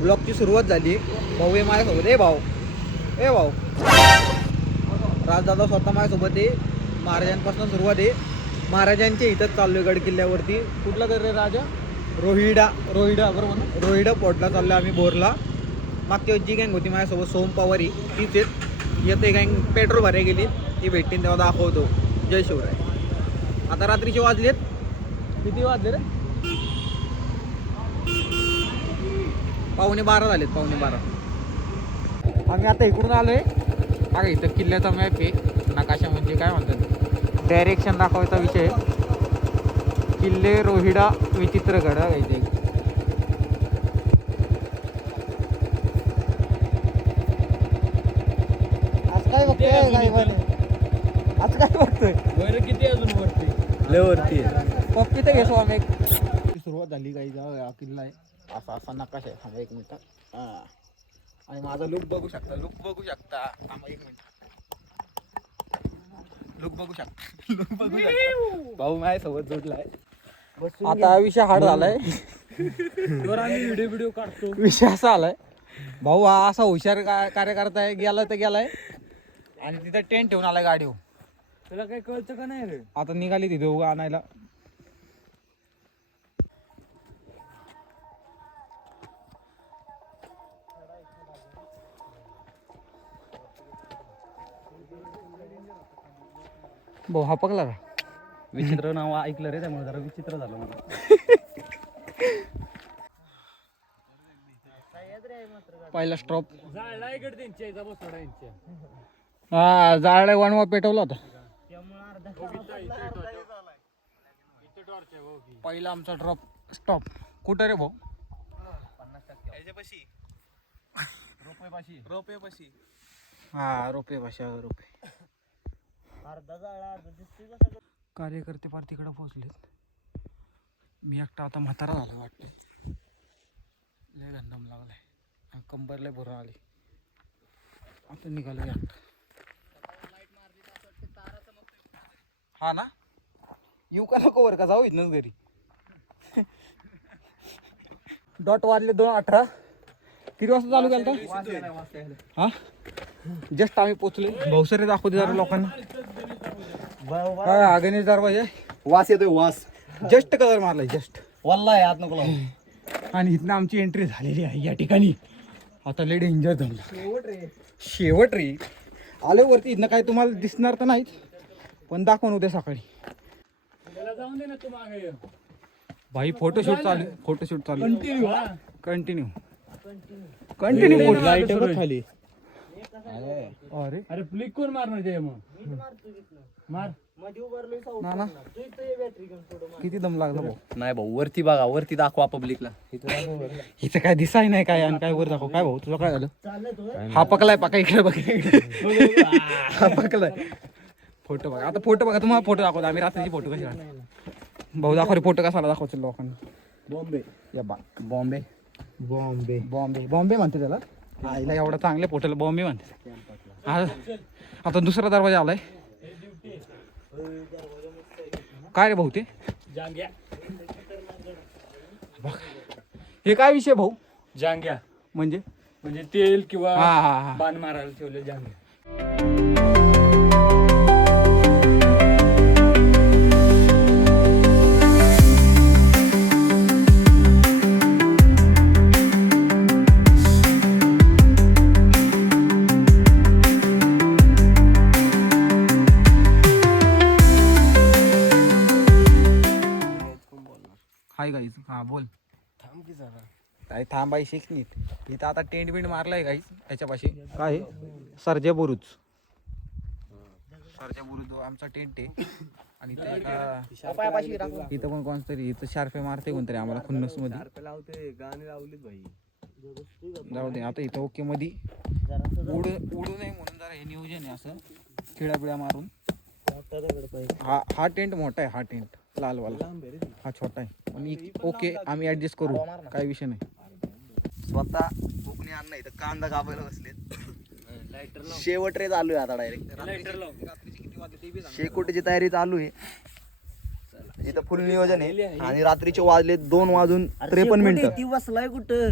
ब्लॉगची सुरुवात झाली. भाऊ आहे माझ्यासोबत. ए भाऊ राजदादा स्वतः माझ्यासोबत आहे. महाराजांपासून सुरुवात आहे. महाराजांच्या इथंच चाललोय गड किल्ल्यावरती. कुठला तर रे राजा? रोहिडा बरोबर ना? रोहिडा पोर्टला चाललो आम्ही बोरला. मागच्या जी गँग होती माझ्यासोबत सोम पवारी तीच येते गँग पेट्रोल भरायला गेली. ती भेटतील तेव्हा दाखवतो. जय शिवराय. आता रात्रीचे वाजलेत किती वाजले रे? 11:15 झालेत. 11:15. आम्ही आता इकडून आलोय. बघा इथं किल्ल्याचा मॅप आहे. नकाशा म्हणजे काय म्हणतात डायरेक्शन दाखवायचा विषय. किल्ले रोहिडा विचित्रगड इथे. आज काय बघतोय? आज काय बघतोय? किती अजून वरती वरती पप्पी तर घेतो आम्ही. सुरुवात झाली काही जा किल्ला आहे. असा नकाशा आहे. थांबा 1 मिनिट. आणि माझा लुक बघू शकता. थांबा 1 मिनिट. लुक बघू शकता. भाऊ माझ्यासोबत जोडलाय. आता विषय हार्ड झालाय. व्हिडिओ काढतो. विषय असा आलाय. भाऊ हा असा हुशार कार्यकर्ता आहे. गेला तर गेलाय आणि तिथं टेंट ठेवून आलाय गाडीवर. तुला काही कळतं का नाही रे? आता निघाली तिथे उगा आणायला. भाऊ हा पकला का? विचित्र नाव ऐकलं रे त्यामुळे जरा विचित्र झालं मला. पहिला स्टॉप जाळला इकडे त्यांच्या बसवडा यांच्या. हा जाळला वनवा पेटवला होता. पहिला आमचा ड्रॉप स्टॉप कुठं रे भाऊ? 50% रोपे हा रोपे कार्यकर्ते पार तिकडे पोहोचलेत. मी एकटा आता म्हातारा झाला वाटतं. लय गंधम लागलाय आणि कंबर लय भरून आली. आता निघालो एकटा. हा ना येऊ का नको वर का जाऊ इथनच घरी. डॉट वाजले 2:18. किती वाजता चालू केलं? हा जस्ट आम्ही पोचले. भाऊसरे दाखवते जरा लोकांना. हा गणेश दरवाजा वास येतोय वास. जस्ट कलर मारलाय जस्ट. वल्लाय आत नको लावू. आणि इथनं आमची एंट्री झालेली आहे या ठिकाणी. आता लय डेंजर झाला. शेवट रे आले वरती. इथनं काय तुम्हाला दिसणार तर नाहीत पण दाखवून उद्या सकाळी. जाऊन दे ना तू मागे. भाई फोटोशूट चालू कंटिन्यू लाईट खाली. अरे फ्लिक कोण मारणार ते मग? मार ना किती दम लागला भाऊ. नाही भाऊ वरती बघा. वरती दाखवा पब्लिकला. इथं काय दिसाय नाही काय आणि काय वर दाखव. काय भाऊ तुझं काय झालं? हा पकलाय पका इकडे बघ. हा पकलाय. फोटो बघा. आता फोटो बघा. तुम्हाला फोटो दाखवतो आम्ही रात्रीची. फोटो कशी भाऊ दाखव रे. फोटो कसा दाखवतो लोकांना. बॉम्बे या बा बॉम्बे म्हणते त्याला. आईला एवढा चांगले फोटोला बॉम्बे म्हणते. आता दुसरा दरवाजा आलाय. काय रे भाऊ ते? हे काय विषय भाऊ? जांग्या म्हणजे तेल किंवा हा बाण मारायला ठेवले जांग्या. Hi guys. हा बोल. थांब की जरा. काय थांबाई शिक नीट. इथं आता टेंट बिंट मारलाय गाईज त्याच्यापाशी. काय सरजा बुरुज आमचा टेंट आहे. आणि इथं पण कोणतरी इथं शार्पे मारते कोणतरी आम्हाला खुन्नस मध्ये लावते. गाणी लावलीत भाई. जाऊ दे. आता इथं ओके मध्ये उडू नये म्हणून जरा हे नियोजन आहे असं खिळा मारून. हा टेंट मोठा आहे. हा टेंट लालवाला. हा छोटा आहे पण ओके आम्ही ऍडजस्ट करू. काय विषय नाही. स्वतः कोकणी अन्न इथं कांदा कापायला बसलेत. शेवट रे चालू आहे आता डायरेक्ट. शेकोटीची तयारी चालू आहे. इथं फुल नियोजन आहे. आणि रात्रीचे वाजले 2:53 ती बसलाय कुठं?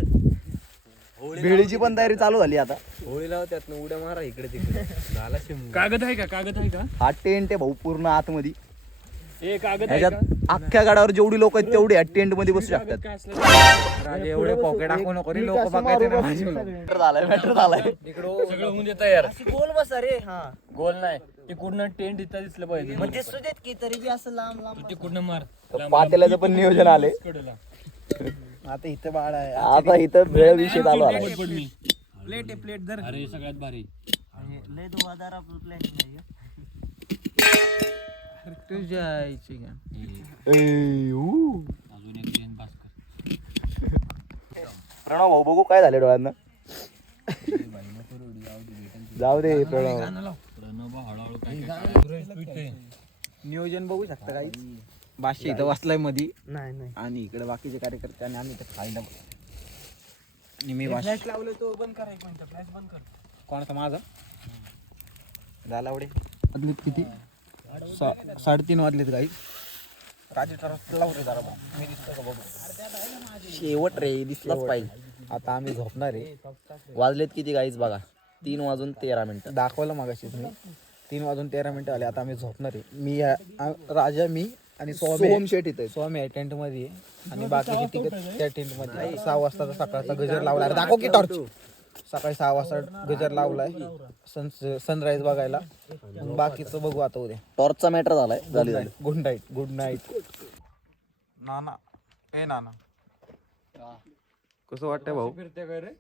भेळीची पण तयारी चालू झाली आता. होळी लाव त्यातनं उड्या मारा इकडे तिकडे झाला कागद आहे का हा टेंट आहे भाऊ पूर्ण आतमध्ये. ए कागद आहे का ह्याच्यात अख्ख्या गडावर जेवढी लोक आहेत तेवढी टेंट मध्ये बसू शकतात. काय असलं राजे एवढे पॉकेट दाखवू नको रे, लोक बघायचे ना माझे. मॅटर झालाय. सगळं होऊन देत यार गोल बसा रे. हा गोल नाही ते कुठनं टेंट इथं दिसलं पाहिजे मग ते सुदेत की तरी बी असं लांब लांब ते कुठनं मार पातेल्याचं पण नियोजन आले. कडेला आता इथं बाळ आहे. आता इथं भेळ विषय चालू आला. प्लेट आहे प्लेट धर. अरे सगळ्यात भारी लय दुवादार आपलं प्लॅनिंग आहे. तुझ्या आईची का? अजून एक चेन पास कर प्रणव भाऊ बघू काय झाले डोळ्यांना. जाऊ दे प्रणव. प्रणव हळूहळू काय नियोजन बघू शकता काही. बादशाह इथं वाचलाय मध्ये नाही नाही आणि इकडे बाकीचे कार्यकर्ते आणि आम्ही इथं खायला. आणि मी बादशाह फ्लॅश लावलं तो बंद करायचं पण फ्लॅश बंद कर. कोणाचा माझा झाला एवढे वाजलेत किती 3:30 वाजलेत काही. राजेचा रस्ता लावते जरा बघ. मी दिसतो का बघू. शेवट रे दिसलाच पाहिजे. आता आम्ही झोपणार आहे. वाजलेत किती गाईज बघा 3:13 दाखवलं मागाशी तुम्ही 3:13 आले. आता आम्ही झोपणार आहे. मी राजा मी आणि सोहम शेट इथे स्वामी आहे टेंट मध्ये आहे आणि बाकीचे तिकडे त्या टेंट मध्ये आहे. 6 वाजता सकाळचा गजर लावलाय. दाखव की टॉर्च. सकाळी 6 वाजता गजर लावलाय सनराईज बघायला. मग बाकीचं बघू आता उद्या. टॉर्चचा मॅटर झालाय. झाली झाली. गुड नाईट नाना. ए नाना कसं वाटतंय भाऊ? फिरते काय रे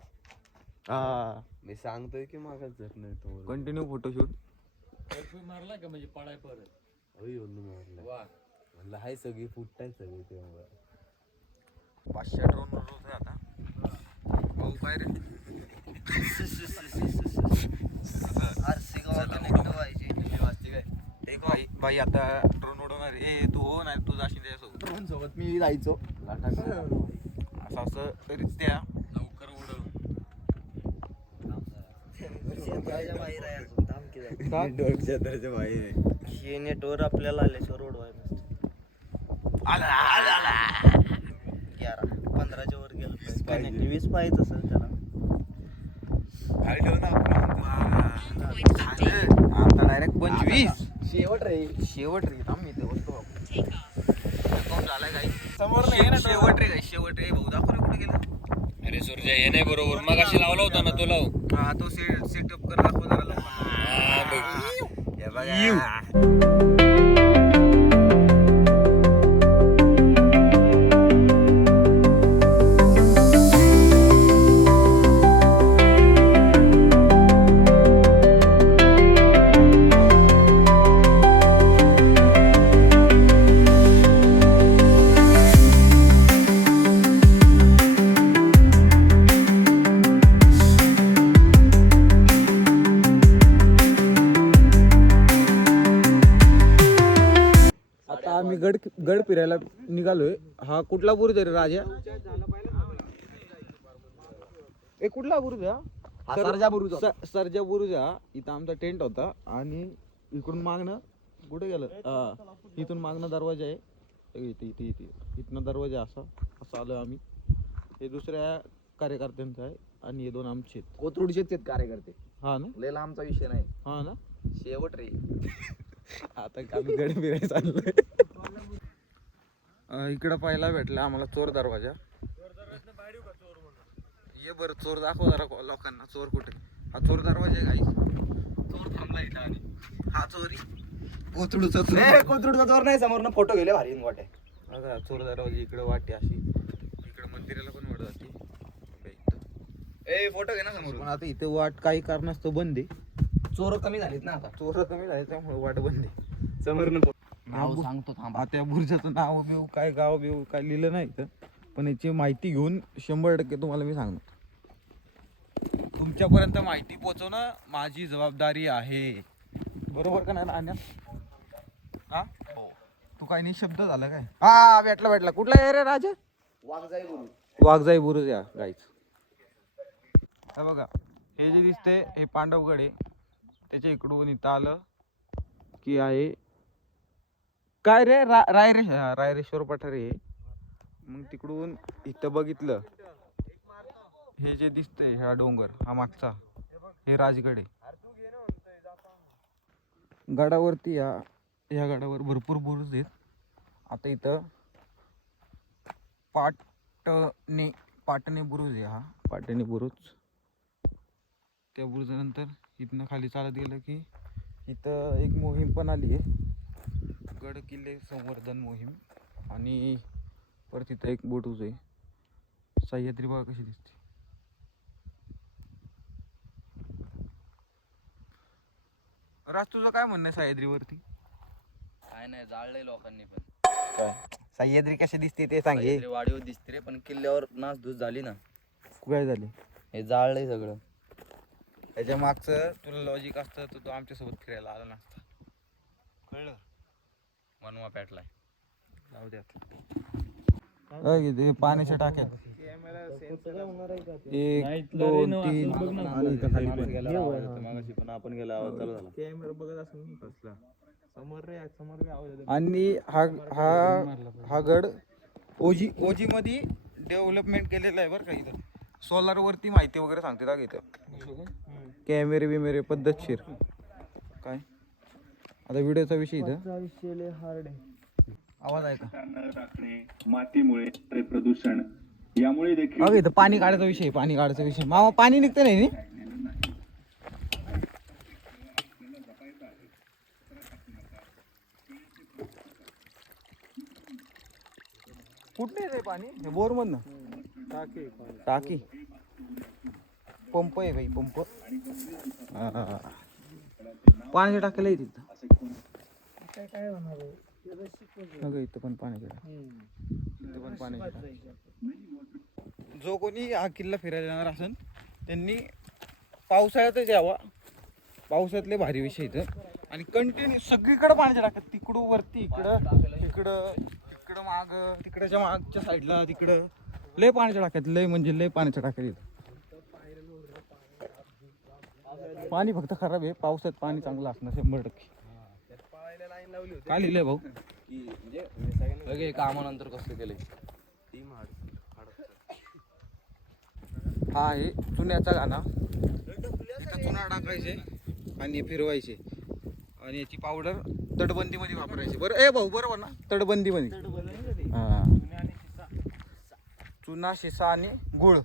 हा मी सांगतोय की मागाच जात नाही तो कंटिन्यू फोटोशूट. मारला का म्हणजे पडाय परत मारला वा म्हणलं हाय सगळी फुटताय सगळी तेव्हा 500 ड्रोन रोज आहे आता. भाऊ काय रे? आरसी गावात निघतो व्हायचे. एक भाई आता ड्रोन उडवणार. ए तू हो नाही तू जाशील त्याच्यासोबत. ड्रोन सोबत मी जायचो. असं तरीच त्या लवकर उडव क्षेत्राच्या बाहेर आहे अजून. थांब की जरा. नेटवर्क क्षेत्राच्या बाहेर आहे हे नेटवर आपल्याला आल्याशिवाय रोडवाय नसतं. 11-15च्या वर गेलं पाहिजे. 20 पाहिजे असेल त्याला. आता डायरेक्ट 25. शेवट रे. शेवट रे. थांब मी ते बसतो. झालाय काही समोर शेवट रे. शेवट रे भाऊ दाखव रे कुठे गेला. अरे सूर्या हे नाही बरोबर मग अशी लावला होता ना तो लाव हा तो सेटअप कर दाखव जरा लवकर. हा बघ हे बघा. आता आम्ही गड फिरायला निघालोय. हा कुठला बुरुज आहे रे राजा? ए कुठला बुरुज आहे हा सरजा बुरुज होता. सरजा बुरुज आहे हा. इथं आमचा टेंट होता आणि इकडून मागणं कुठे गेलं. इथून मागणं दरवाजा आहे. इथे इथे इथे इथनं दरवाजा असा आलोय आम्ही. हे दुसऱ्या कार्यकर्त्यांचं आहे आणि हे 2 आमचे आहेत. कोथरूडचेच आहेत कार्यकर्ते. हा ना. लय लांबचा विषय नाही. हा ना. शेवट रे. आता आम्ही गड फिरायला चाललोय. इकडं पहिला भेटला आम्हाला चोर दरवाजा. ये बरं चोर दाखव जरा लोकांना. चोर कुठे? हा चोर दरवाजा आहे काही. चोर थांबला इथं आणि हा चोरी कोथरूडचा चोर. कोथरूडचा चोर नाही. समोरनं फोटो गेले भारी वाटे. बघा चोर दरवाजा इकडे वाटे अशी. इकडे मंदिराला पण वाट जाते. ए फोटो घे ना समोर. पण आता इथे वाट काही कारणास्तव बंद आहे. चोर कमी झालीत ना आता. चोर कमी झाले त्यामुळे वाट बंद आहे. समोरनं नाव सांगतो थांबा. त्या बुरजाचं नाव बिव काय गाव बिव काय लिहिलं नाही इथं. पण याची माहिती घेऊन 100% तुम्हाला मी सांगणार. तुमच्यापर्यंत माहिती पोहोचवणं माझी जबाबदारी आहे. बरोबर का नाही नाण्या? हा तू काय नाही शब्द झाला काय? हा भेटला. कुठला आहे रे राजा? वाघजाई बुरुज. वाघजाई बुरुज या गाईच. हे बघा हे जे दिसते हे पांडवगड आहे. त्याच्या इकडून इथं आलं की आहे काय रे रायरेश्वर पठार आहे. मग तिकडून इथं बघितलं हे जे दिसतंय हा डोंगर हा मागचा हे राजगड आहे. गडावरती या गडावर भरपूर बुरुज आहेत. आता इथं पाटणे बुरुज आहे हा पाटणे बुरुज. त्या बुरुजानंतर इथनं खाली चालत गेलं की इथं एक मोहीम पण आली आहे, गड किल्ले संवर्धन मोहीम. आणि परत इथं एक बुरुज आहे. सह्याद्री बघा कशी दिसते. राज तुझं काय म्हणणं आहे सह्याद्रीवरती? काय नाही जाळलंय लोकांनी पण. काय सह्याद्री कशी दिसते ते सांगे. सह्याद्री वाढीव दिसते रे, पण किल्ल्यावर नासधूस झाली ना. काय झाले हे जाळलंय सगळं. त्याच्या मागचं तुला लॉजिक असतं तर तू आमच्यासोबत फिरायला आला नसता. कळलं? मनवा पेटलाय. जाऊ द्या. ते पाण्याच्या टाक्यात 1 2 3 आणि इथं खाली पण. मागाशी पण आपण गेला आवाज चालू झाला. आणि हा गड ओजी मध्ये डेव्हलपमेंट केलेलं आहे बरं का. इथं सोलार वरती माहिती वगैरे सांगते का इथं. कॅमेरे बिमेरे पद्धतशीर. काय आता व्हिडिओचा विषय इथं आवाज आहे का? मातीमुळे प्रदूषण यामुळे देखील अगं इथं पाणी काढायचा विषय मामा पाणी निघतं नाही नी? कुठे आहे पाणी? हे बोर मधनं टाकी पंप आहे बाई पंप. पाण्याच्या टाकीला येते अगं इथं पण पाण्याच्या इथं पण पाण्याच्या टाकी. जो कोणी हा किल्ला फिरायला जाणार असेल त्यांनी पावसाळ्यातच यावा. पावसातले भारी विषय इथं. आणि कंटिन्यू सगळीकडे पाण्याच्या टाक्यात तिकडं वरती इकडं माग तिकडच्या मागच्या साईडला तिकडं लय पाण्याच्या टाक्यात लय म्हणजे लय पाण्याच्या टाक्यात इथं. पाणी फक्त खराब आहे. पावसात पाणी चांगलं असणार 100%. काय लिहिलंय भाऊ? लगे कामानंतर कसं केलंय. हा आहे चुन्याचा गाणा. इथं चुना टाकायचे आणि फिरवायचे आणि याची पावडर तटबंदीमध्ये वापरायची. बरं ए भाऊ बरोबर ना? तटबंदीमध्ये हा चुना शिसा आणि गुळ.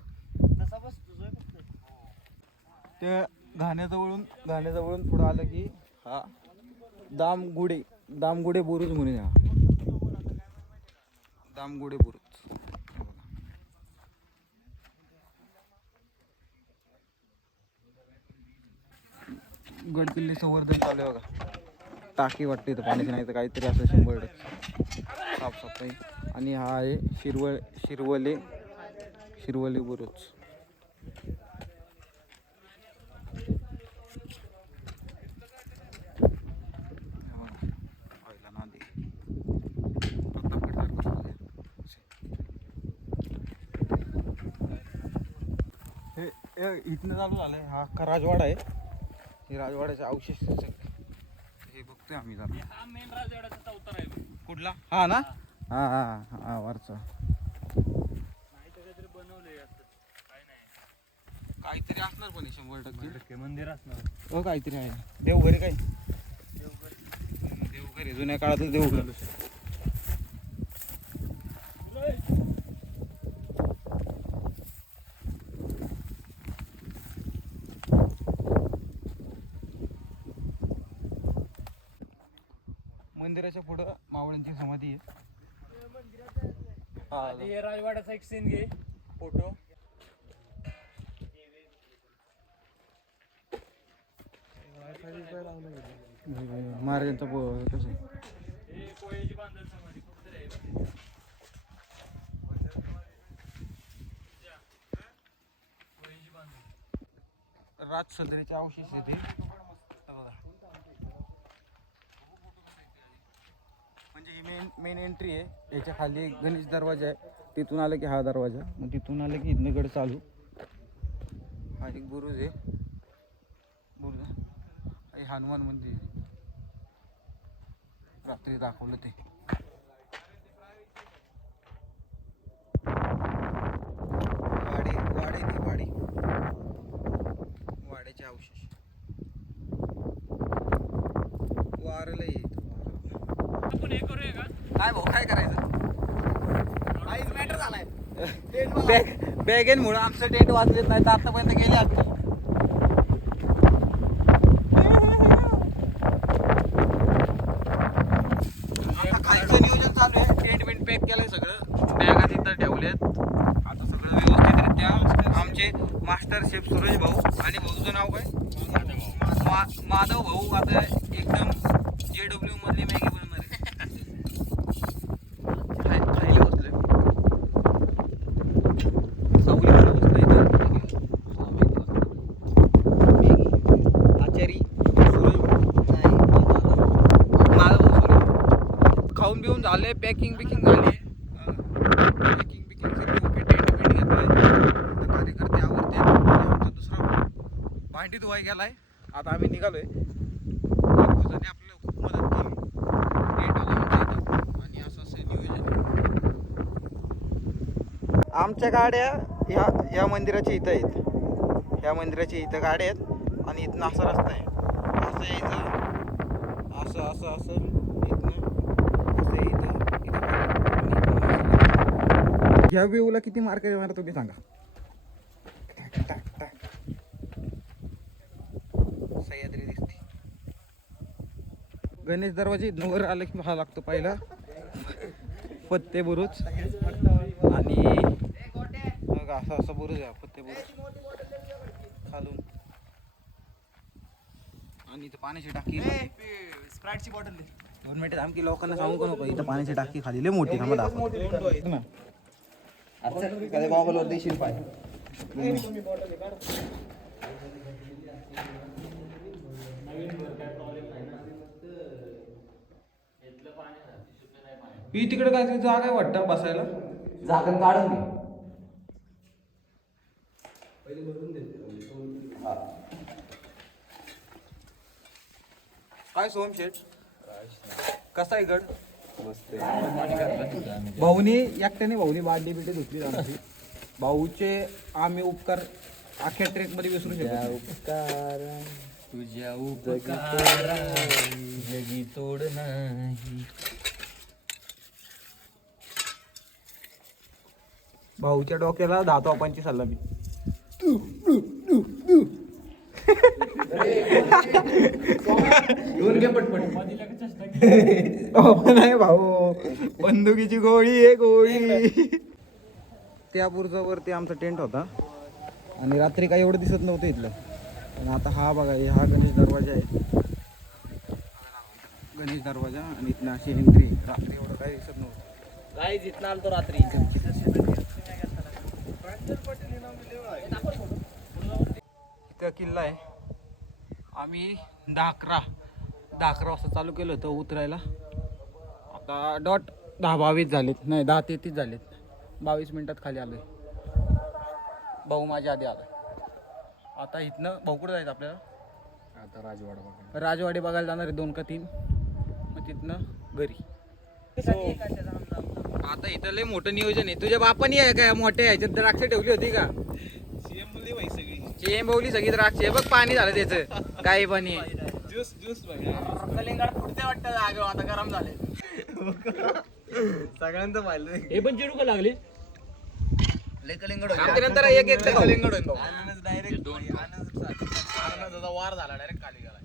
ते घाण्याजवळून पुढं आलं की हा दामगुडे बुरुज म्हणून हा दामगुडे बुरुज. गड किल्ले संवर्धन चालू आहे बघा. टाकी वाटते इथं पाण्याची, नाही तर काहीतरी असं 100% साफसफाई. आणि हा आहे शिरवले बुरुज. हे इथनं चालू झालंय. हा अख्खा राजवाडा आहे. हे राजवाड्याचे अवशेष हे बघतोय आम्ही जरा. कुठला? हा ना हा हा हा वरचा काहीतरी असणार पण 100% मंदिर असणार. हो काहीतरी आहे. देवघर काय? देवघर आहे जुन्या काळातलं देवघर. मंदिराच्या पुढं मावळ्यांची समाधी आहे. राजवाड्याचा एक सीन घे फोटो. महाराजांचा कसं आहे? राजसदरीचे अवशेष येते. म्हणजे ही मेन एंट्री आहे. याच्या खाली एक गणेश दरवाजा आहे. तिथून आलं की हा दरवाजा, मग तिथून आलं की इथनं गड चालू. हा एक बुरुज आहे. हे हनुमान मंदिर रात्री दाखवलं ते. वाडी काय भाऊ काय करायचं मॅटर झालाय बॅगेनमुळे आमचं टेंट वाचलेत नाही तर आतापर्यंत गेले असते. आता खायचं नियोजन चालू आहे. टेंट बिंट पॅक केलंय सगळं, बॅगा तिथं ठेवल्यात. आता सगळं व्यवस्थितरित्या आमचे मास्टर शेफ सुरेश भाऊ आणि भाऊचं नाव काय माधव भाऊ आता एकदम JW मधली मॅगी बनवणार आहे. खायला बसले सावलीकडे बसलं आचारी सुरेश माधव भाऊ खाऊन बिऊन झाले, पॅकिंग बिकिंग झाली, पॅकिंग बिकिंग सगळी ओके. टेंट पेंट घेतलाय, कार्यकर्ते आवडते. आमचा दुसरा भांडी धुवाय गेलाय. आता आम्ही निघालोय. भाऊजाने आपल्याला खूप मदत केली. टेंट आला आमच्या इथं आणि असं नियोजन आहे. आमच्या गाड्या ह्या मंदिराच्या इथं आहेत. ह्या मंदिराच्या इथं गाड्या आहेत आणि इथनं असा रस्ता आहे. असं यायचं, असं असं असं इथनं असं इथं ह्या व्ह्यूला किती मार्क येणार तुम्ही सांगा. सह्याद्री दिसते. गणेश दरवाजे वर आलं की हा लागतो पहिला फत्ते बुरुज आणि मग असं असं बुरुज आहे फत्ते बुरुज खालून. आणि इथं पाण्याची टाकी स्प्राईटची बॉटल 2 मिनिटं थांब की लोकांना सांगू नको. इथं पाण्याची टाकी खाली लय मोठी थांबा दाखवतो ना. कधी मोबाईलवर देशील पाय. ही तिकडे काय जागा आहे वाटतं बसायला. झाकण काढून घे. काय सोमशेठ कसा आहे गड. भाऊनी एकट्याने भाऊनी बाटली बिटे धुतली आमची. भाऊचे आम्ही उपकार अख्ख्या ट्रेक मध्ये विसरू शकतो. उपकार तुझ्या उपकार जगी तोड नाही. भाऊच्या डोक्याला 10 तोफांची सलामी. नाही भाऊ बंदुकीची गोळी आहे गोळी. त्या बुरुजावरती आमचा टेंट होता आणि रात्री काही एवढं दिसत नव्हतं इथलं. पण आता हा बघा हा गणेश दरवाजा आहे. गणेश दरवाजा आणि इथनं अशी एंट्री. रात्री एवढं काही दिसत नव्हतं. काय जिथं आलतो रात्री इथं किल्ला आहे. आम्ही 10-11 वाजता चालू केलं होतं उतरायला. आता डॉट 10-22 झालेत, नाही 10-33 झालेत. 22 मिनिटात खाली आलोय. भाऊ माझ्या आधी आला. आता इथनं भाऊ कुठं जायचं आपल्याला. आता राजवाडी बघायला जाणार आहे 2 का 3. मग तिथनं घरी. आता इथं लय मोठं नियोजन आहे. तुझ्या बापानी आहे का मोठ्या ह्याच्यात द्राक्ष ठेवली होती का. चेम बोवली सगळी द्राक्ष. बघ पाणी झालं त्याचं काही पाणी. कलिंगड फुटते वाटतं जागे आता गरम झाले. सगळ्यांचं पाहिलं. हे पण चिडू का लागले. लय कलिंगड नंतर एक कलिंगड डायरेक्ट आनंदाचा वार झाला डायरेक्ट खाली गेला.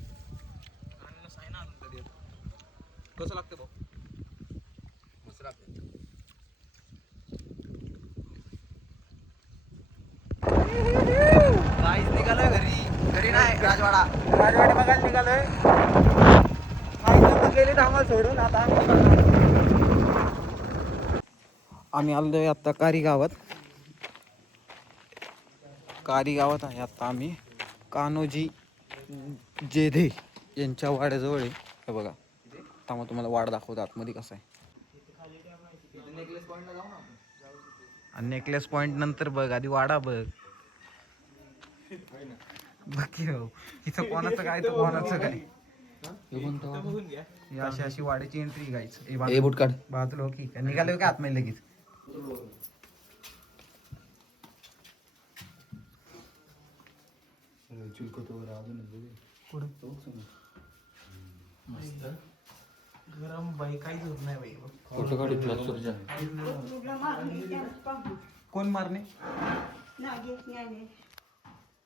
अननस आहे ना अजून कधी. कसं लागतं भाऊ. काहीच निघालोय घरी नाही राजवाडी बघायला निघालोय. गेले आम्हाला सोडून. आता आम्ही आलोय आता कारी गावात आहे आता आम्ही. कान्होजी जेधे यांच्या वाड्याजवळ आहे. हे बघा थांबा तुम्हाला वाडा दाखवतो आतमध्ये कसा आहे. आणि नेकलेस पॉइंट नंतर बघ आधी वाडा बघ. बाकी हो इथं कोणाचं काय तर कोणाचं काय. अशी अशी वाड्याची एंट्री गायचं. बुट काढ. बाजूला की निघाले का आतमध्ये लगेच. गरम बाई काहीच होत नाही बाई. फोटो काढितला सुरजा. कोण मारणे?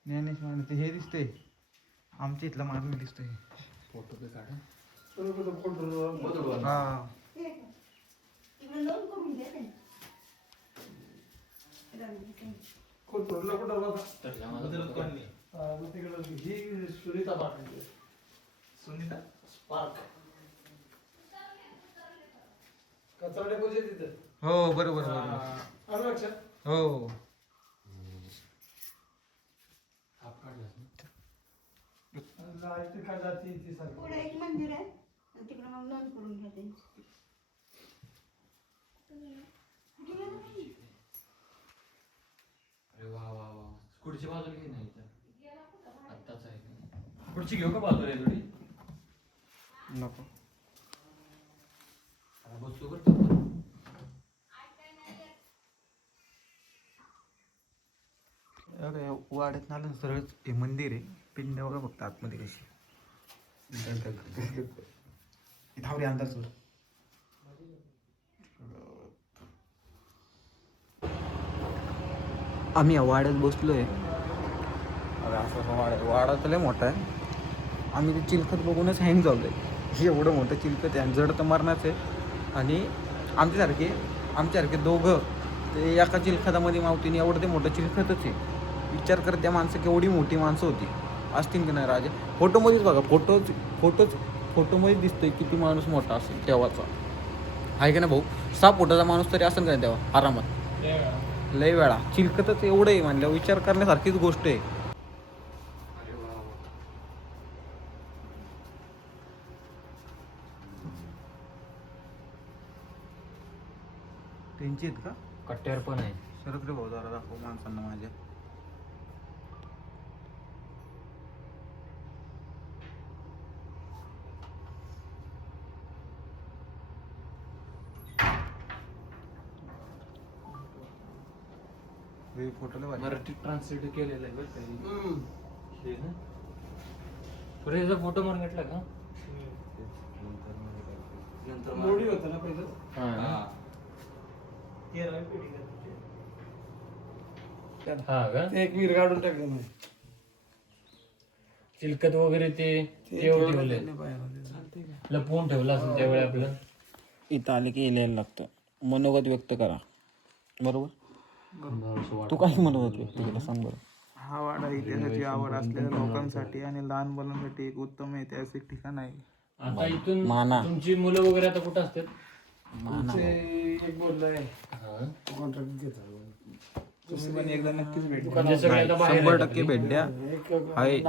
ज्ञानेश मारणे ते हे दिसतंय आमच्या इथला मारणे दिसतोय. फोटो पे काढा. हा सुनीता हो बरोबर बरोबर हो. पुढे एक मंदिर आहे आणि तिकडे मग नोंद करून घ्या त्यांची. अरे वा वा वा. खुर्ची बाजूला घे नाही तर. आत्ताच आहे. खुर्ची घेऊ का बाजूला थोडी? नको. बसतो करतो. अरे वाड्यात आलं सरळच हे मंदिर आहे. पिंड बघा फक्त आतमध्ये कशी धावरी अंदाज. आम्ही या वाड्यात बसलोय. अरे असं वाडा तर लय मोठा आहे. आम्ही ते चिलखत बघूनच हँग झालोय. हे एवढं मोठं चिलखत आहे. जड तर मरणाच आहे. आणि आमच्यासारखे दोघं ते एका चिलखतामध्ये मावतीने एवढं ते मोठं चिलखतच आहे. विचार कर त्या माणसं केवढी मोठी माणसं होती असतील की नाही राजा. फोटोमध्येच बघा फोटोमध्ये दिसतोय किती माणूस मोठा असेल तेव्हाचा. आहे का ना भाऊ? 6 फुटाचा माणूस तरी असेल का नाही तेव्हा आरामात. लय वेळा चिलखतच एवढं आहे म्हणल्यावर विचार करण्यासारखीच गोष्ट आहे. त्यांची आहेत का? कट्ट्यावर पण आहे. सरक रे भाऊ जरा दाखव माणसांना माझ्या. फोटोला मराठी ट्रान्सलेट केलेलं आहे बरं हे ना. पुरेचा फोटो मारून घेतला का? नंतर मोडी होतं ना पहिलं. हा 13वी पिढी हा का? एक वीर काढून टाकलं नाही. चिलकत वगैरे ते ठेवले लपवून ठेवलं असेल त्यावेळी आपलं. इथं आले की लिहायला लागतं. मनोगत व्यक्त करा. बरोबर. तू काय म्हणत होते तिकडे सांग बरं. हा वाडा इतिहासाची आवड असलेल्या लोकांसाठी आणि लहान मुलांसाठी एक उत्तम ऐतिहासिक ठिकाण आहे. आता इथून माना. तुमची मुलं वगैरे आता कुठं असतात? एक बोललाय हा. कॉन्ट्रॅक्ट घेता. तुम्ही पण एकदा नक्कीच भेट द्या. म्हणजे सगळे आता बाहेर 100% भेट द्या. आहे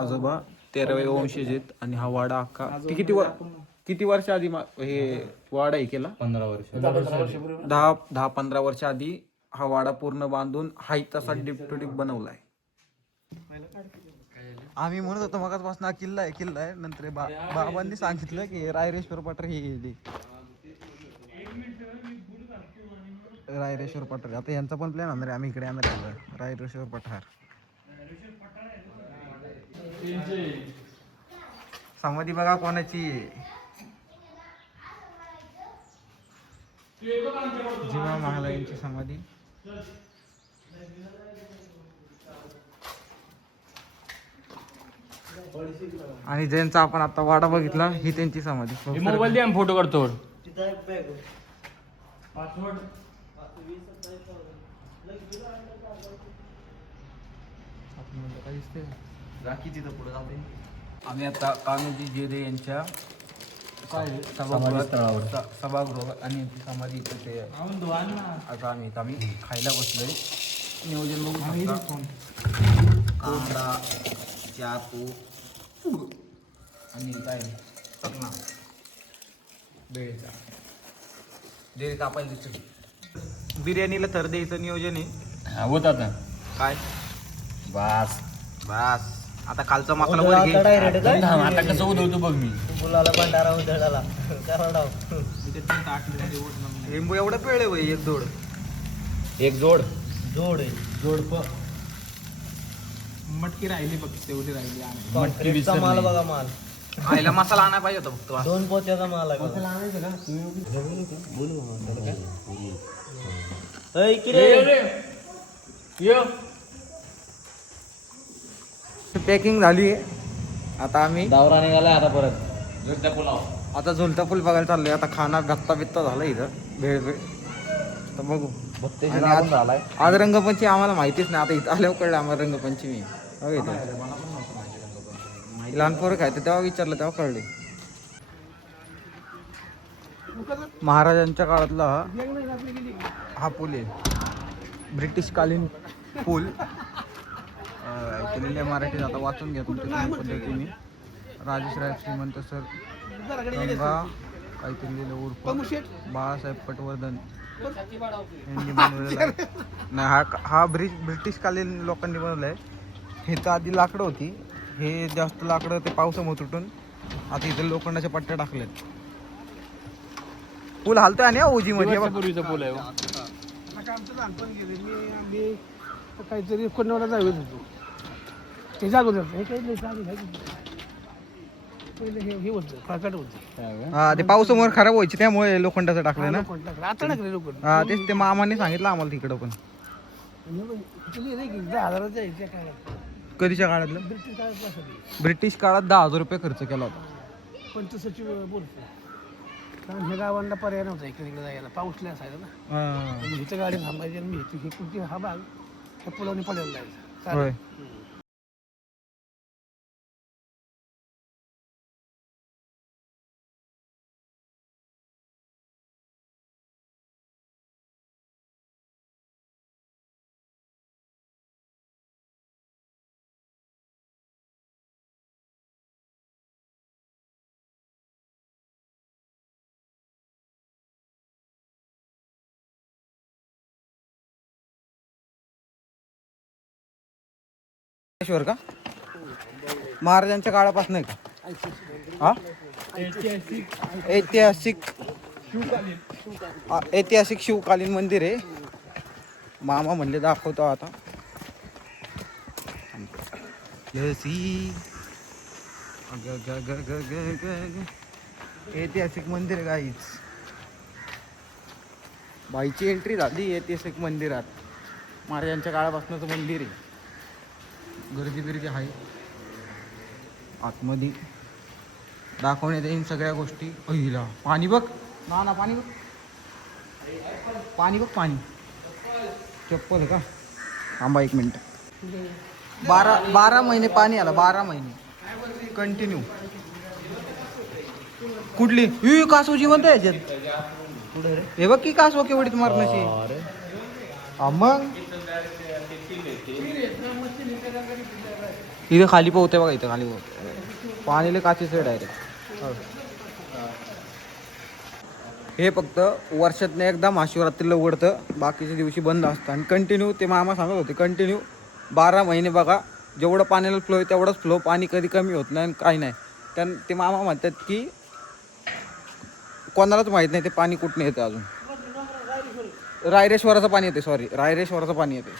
आजोबा 13व्या वंशज आहेत आणि हा वाडा अख्खा किती वर्ष आधी हे वाडा हे केला? 15 वर्ष 10-15 वर्ष आधी हा वाडा पूर्ण बांधून हाय तसा डिप्टोटिप बनवलाय. आम्ही म्हणत होतो मगाचपासून हा किल्ला आहे नंतर बाबांनी सांगितलं की रायरेश्वर पठार हे गेले. रायरेश्वर पठार आता यांचा पण प्लॅन आणणार आहे. आम्ही इकडे आणणार आहे रायरेश्वर पठार. समाधी बघा कोणाची. जिवा महाराजांची समाधी. आणि ज्यांचा आपण आता वाडा बघितला ही त्यांची समाधी. मोबाईल द्या फोटो काढतो. राखी तिथं पुढे जाते. आम्ही आता कान्होजी जेरे यांच्या सभागृह आणि यांची समाधी इथे ते आता आम्ही खायला बसलोय. नियोजन बघू. कांदा चाकू आणि काय चकना बेळ कापायला दिसतो. बिर्याणीला थर द्यायचं नियोजन आहे. होत आता काय बास. आता कालचा मसाला वर घे. आता कसं उधळतो बघ मी. मुलाला भंडारा उधळला कराडाव. लिंबू एवढं पेळ आहे एक जोड. एक जोड जोड मटकी राहिली बघ तेवढी राहिली. कॉन्क्रीटचा माल बघा माल. आईला मसाला आणायला पाहिजे होता फक्त. 2 पोत्याचा माल आहे बघा. ऐ, इकडे. पॅकिंग झाली आहे. आता आम्ही दावरा निघाला आता परत झुलत्या पुलाव. आता झुलता फुल बघायला चाललोय. आता खाना गत्ता बित्ता झाला इथं भेळ तर बघू. आणि आज रंगपंचमी आम्हाला माहितीच नाही. आता इथं आल्यावर कळलं आम्हाला रंगपंचमी. हो इथं लहान पोरं खायचं तेव्हा विचारलं तेव्हा कळले. महाराजांच्या काळातला हा पूल आहे. ब्रिटिशकालीन पूल. ऐकलेले मराठीत आता वाचून घ्या तुमच्या पद्धतीने. राजेशराव श्रीमंत सर गंगा काहीतरी लिहिलं उर्फ बाळासाहेब पटवर्धन यांनी बनवलेला आहे. नाही हा ब्रिटिशकालीन लोकांनी बनवलं आहे. हे तर आधी लाकडं होती. हे जास्त लाकडं ते पावसामुळे तुटून आता इथे लोखंडाच्या पट्ट्या टाकल्यात. पूल हालतोय आणि ओजी मध्ये पूर्वीचा पूल आहे. आमचं लहानपण गेले. आम्ही काहीतरी कोणाला जावेत होतो ते जागोदर हे काही पहिले हे होतं फाकट होतं. हा ते पावसामुळे खराब व्हायची त्यामुळे लोखंडाचं टाकलं ना. आता टाकले लोक हा तेच ते मामाने सांगितलं आम्हाला तिकडं पण. 10,000च्या ह्याच्या काळात कधीच्या काळातलं? ब्रिटिश काळात असं ब्रिटिश काळात 10,000 रुपये खर्च केला होता. पंचसचिव बोलतो. कारण ह्या गावांना पर्याय नव्हता इकडे जायला. पाऊसले असायचं ना. इथं गाडी थांबायची आणि मी हे कुठची हा भाग त्या पुलावणी पडायला जायचा. होय. ईश्वर का महाराजांच्या काळापासून आहे का? हा ऐतिहासिक शिवकालीन मंदिर आहे. मामा म्हणले दाखवतो आता. ऐतिहासिक मंदिर आहे गाईच. बाईची एंट्री झाली ऐतिहासिक मंदिरात. महाराजांच्या काळापासूनच मंदिर आहे. गर्दी बिर्दी आहे आतमध्ये. दाखवण्यात येईल सगळ्या गोष्टी. पहिला पाणी बघ ना पाणी बघ. पाणी बघ पाणी. चप्पल का? थांबा 1 मिनिट. 12 महिने पाणी आला. 12 महिने कंटिन्यू. कुठली ही कासव जिवंत आहे याच्यात. हे बघ की कासव केवढी मारण्याची. मग इथं खाली पोहते बघा. इथं खाली पोहते. पाणीला काचेच आहे डायरेक्ट. हे फक्त वर्षातनं एकदा महाशिवरात्रीला उघडतं. बाकीच्या दिवशी बंद असतं. आणि कंटिन्यू ते मामा सांगत होते कंटिन्यू 12 महिने बघा. जेवढं पाण्याला फ्लो आहे तेवढंच फ्लो. पाणी कधी कमी होत नाही आणि काही नाही. ते मामा म्हणतात की कोणालाच माहीत नाही ते पाणी कुठून येतं. अजून रायरेश्वराचं पाणी येते. सॉरी रायरेश्वराचं पाणी येते.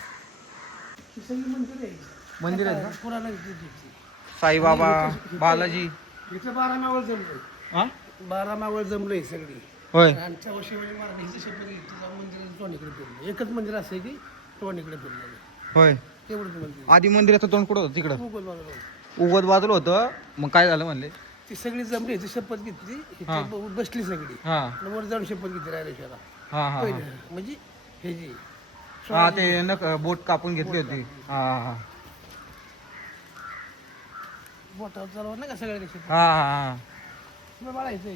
मंदिर आहे का? पुराणा साईबाबा बालाजी. इथं 12 मावळ जमलंय. हा 12 मावळ जमलंय सगळी. होय. आमच्या वर्षी महाराजांची शपथ घेतली. मंदिर टोणीकडे फिरलं. एकच मंदिर असं आहे की टोणीकडे फिरलेलं. होय. तेवढंच मंदिर. आधी मंदिराचं तोंड कुठं होतं? तिकडं उगल बाजूला. उगत बाजूला होतं. मग काय झालं म्हणले? ती सगळी जमली. ती शपथ घेतली. इथे बसली सगळी. हा वर जाऊन शपथ घेतली रायरेश्वरा. हा हा पहिले म्हणजे हे जी हा ते नक बोट कापून घेतली होती. हा हा बोटावर चालवा ना का सगळ्या शपथ. हा हा बाळायचं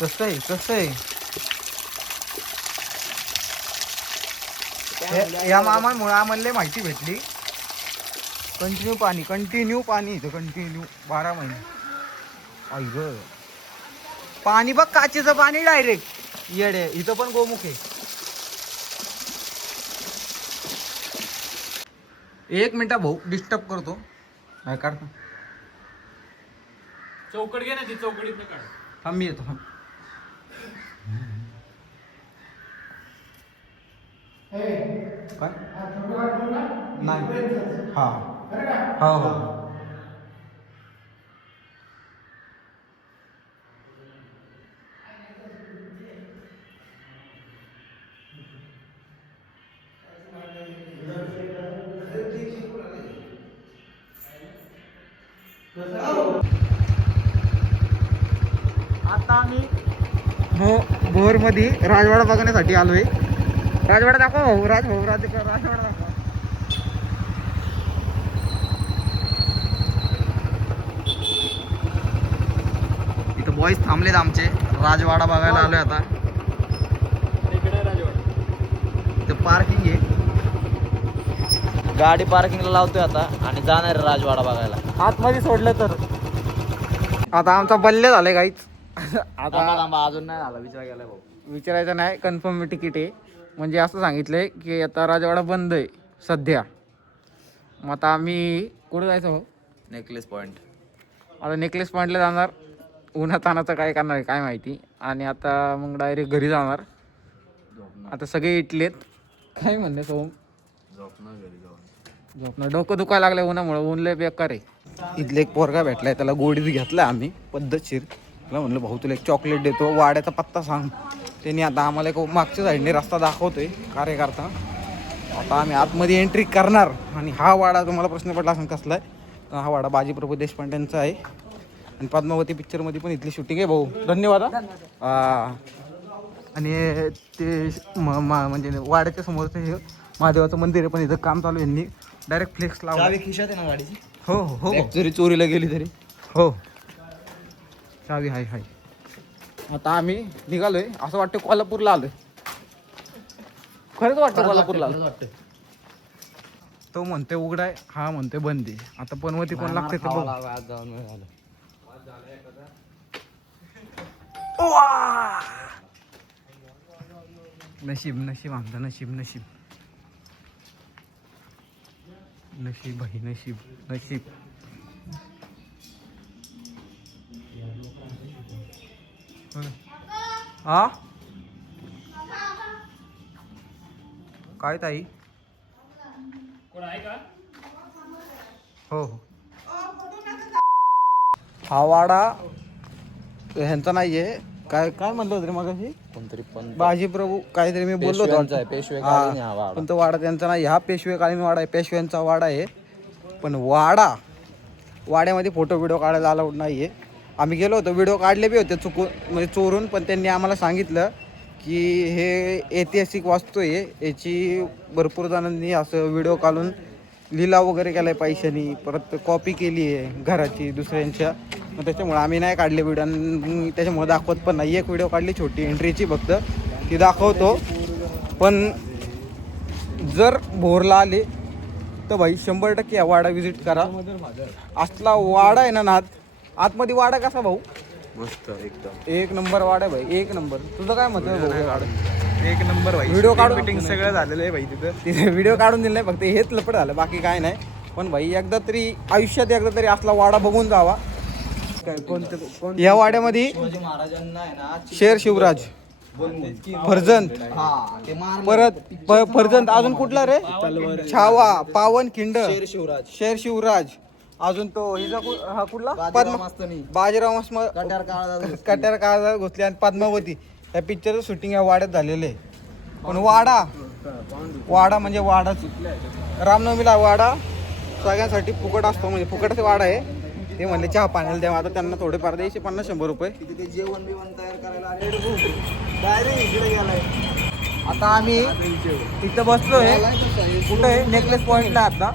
कसं आहे कसं आहे. या मामामुळे आम्हाला माहिती भेटली. कंटिन्यू पाणी इथं कंटिन्यू 12 महिने. आई ग पाणी बघ काचेचं पाणी डायरेक्ट येडे. इथं पण गोमुख आहे. 1 मिनिट भाऊ डिस्टर्ब करतो. काय काढतो? चौकट घे ना ती चौकडीत काढ. थांब मी येतो. काय नाही. हा हो हो आता आम्ही भोरमध्ये राजवाडा बघण्यासाठी आलोय. राजवाडा दाखव भाऊ, राजवाडा दाखव. इथं बॉईज थांबलेत आमचे, राजवाडा बघायला आलोय आता. इथं पार्किंग आहे, गाडी पार्किंगला लावतोय आता आणि जाणार आहे राजवाडा बघायला. आतमध्ये सोडलं तर. आता आमचा बल्ले झाले काहीच. आता अजून नाही झाला, विचार केलाय भाऊ. विचारायचं नाही, कन्फर्म तिकीट आहे. म्हणजे असं सांगितलंय की आता राजवाडा बंद आहे सध्या. मग आता आम्ही कुठं जायचं भाऊ? Necklace point. आता नेकलेस पॉईंटला जाणार. उन्हातानाचं काय करणार आहे काय माहिती. आणि आता मग डायरेक्ट घरी जाणार. आता सगळे इटलेत. काय म्हणणे सोम? झोपणार. डोकं दुखायला लागलं उन्हामुळे. ऊन लय बेकार आहे. इथले एक पोरगा भेटलाय, त्याला गोडीत घेतलाय आम्ही पद्धतशीर. त्याला म्हणलं भाऊ तुला एक चॉकलेट देतो, वाड्याचा पत्ता सांग. त्यांनी आता आम्हाला एक मागच्या साईडने रस्ता दाखवतोय कार्यकर्ता. आता आम्ही आतमध्ये एंट्री करणार. आणि हा वाडा तुम्हाला प्रश्न पडला असेल कसला आहे. हा वाडा बाजीप्रभू देशपांड्यांचा आहे. आणि पद्मावती पिक्चरमध्ये पण इथली शूटिंग आहे भाऊ. धन्यवाद. आणि ते म्हणजे वाड्याच्या समोरचं हे महादेवाचं मंदिर आहे, पण इथं काम चालू आहे. यांनी डायरेक्ट फ्लेक्स लावला. खिशात आहे ना गाडीची? हो हो हो, जरी चोरीला गेली तरी. हो चावी हाय हाय. आता आम्ही निघालोय. असं वाटतं कोल्हापूरला आलोय. खरंच वाटतं कोल्हापूरला आलोय. तो म्हणते उघडाय, हा म्हणते बंद आहे. आता पनवती कोण लागते ते बघ. नशीब नशीब आमचं, नशीब नशीब नशीब भाई, नशीब नशीब. हा काय ताई? हो हो. हा वाडा ह्यांचा नाहीये. काय काय म्हणलं होतं रे मगाशी? कोणतरी पण बाजीप्रभू काहीतरी मी बोललो होतो. पेशवेकालीन हा वाडा. पण तो वाडा त्यांचा नाही. हा पेशवेकालीन वाडा आहे, पेशव्यांचा वाडा आहे. पण वाड्यामध्ये फोटो व्हिडिओ काढायला अलाउड नाही आहे. आम्ही गेलो होतो, व्हिडिओ काढले बी होते चुकून, म्हणजे चोरून. पण त्यांनी आम्हाला सांगितलं की हे ऐतिहासिक वास्तू आहे, याची भरपूर जणांनी असं व्हिडिओ काढून लिलाव वगैरे केला आहे पैशानी. परत कॉपी केली आहे घराची दुसऱ्यांच्या. मग त्याच्यामुळे आम्ही नाही काढले व्हिडिओ. त्याच्यामुळे दाखवत पण नाही. एक व्हिडिओ काढली छोटी एंट्रीची फक्त, ती दाखवतो. पण जर भोरला आले तर भाई 100% या वाडा विजिट करा. असला वाडा आहे ना नाद. आतमध्ये वाडा कसा भाऊ? मस्त एकदम एक नंबर वाडा आहे भाई, एक नंबर. तुझं काय मत आहे भाऊ? एक नंबर भाई. व्हिडिओ काढून मीटिंग सगळं झालेलं आहे भाई तिथं. व्हिडिओ काढून दिले नाही, फक्त हेच लपड झालं, बाकी काय नाही. पण भाई एकदा तरी आयुष्यात एकदा तरी असला वाडा बघून जावा. या वाड्यामध्ये महाराजांना आहे ना शेर शिवराज, फर्जंद, परत फर्जंद, अजून कुठला रे? छावा, पावनखिंड, शेर शिवराज, अजून तो हिचा हा कुठला? बाजीराव मस्त, कट्यार काळा घुसले. आणि पद्मावती या पिक्चरचं शूटिंग या वाड्यात झालेलं आहे. पण वाडा म्हणजे वाडाच. रामनवमीला वाडा सगळ्यांसाठी फुकट असतो, म्हणजे फुकटचा वाडा आहे. ते म्हणले चहा पाण्याला द्यावा. आता त्यांना थोडेफार द्यायचे 50-100 रुपये. जेवण बिवण तयार करायला आता आम्ही तिथं बसलोय. कुठं आहे? नेकलेस पॉइंटला. आता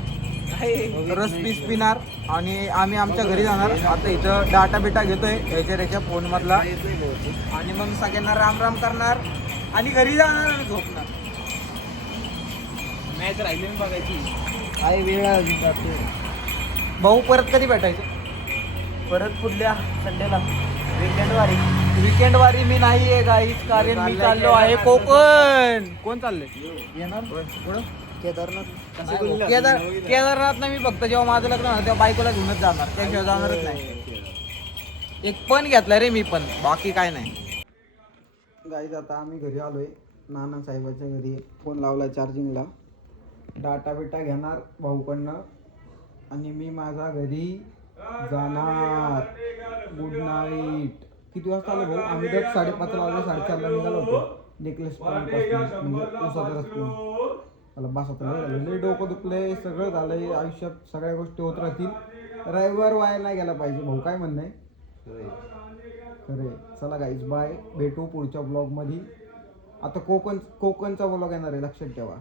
रस पीस पिणार आणि आम्ही आमच्या घरी जाणार. आता इथं डाटा बिटा घेतोय याच्या फोनमधला. आणि मग सगळ्यांना राम राम करणार आणि घरी जाणार आणि झोपणार. मॅच राहिली बघायची. काही वेळ भाऊ परत कधी भेटायचं? परत पुढल्या संडेला विकेंड वारी मी नाही आहे गाईच, कारण मी चाललो आहे कोकण. कोण चाललंय? कुठं? केदारनाथ नाही. मी फक्त जेव्हा माझं लग्न होणार तेव्हा बायकोला घेऊनच जाणार, त्याशिवाय जाणारच नाही. एक पण घेतला रे मी पण, बाकी काय नाही. गाईज आता आम्ही घरी आलोय, नाना साहेबाच्या घरी. फोन लावला चार्जिंगला. डाटा बिटा घेणार भाऊकडनं आणि मी माझ्या घरी जाणार. Good night. किती वाजता आलो भाऊ? आम्ही तर 5:30ला आलो, 4:30ला निघालो होतो नेकलेस पॉईंट पासून, म्हणजे उसाचा रस्ता. मला बस आता लय डोकं दुखलंय, सगळं झालंय आयुष्यात, सगळ्या गोष्टी होत राहतील. रविवार वाया नाही गेला पाहिजे भाऊ, काय म्हणणं आहे? खरे. चला गाईज बाय, भेटू पुढच्या ब्लॉगमध्ये. आता कोकणचा ब्लॉग येणार आहे, लक्षात ठेवा.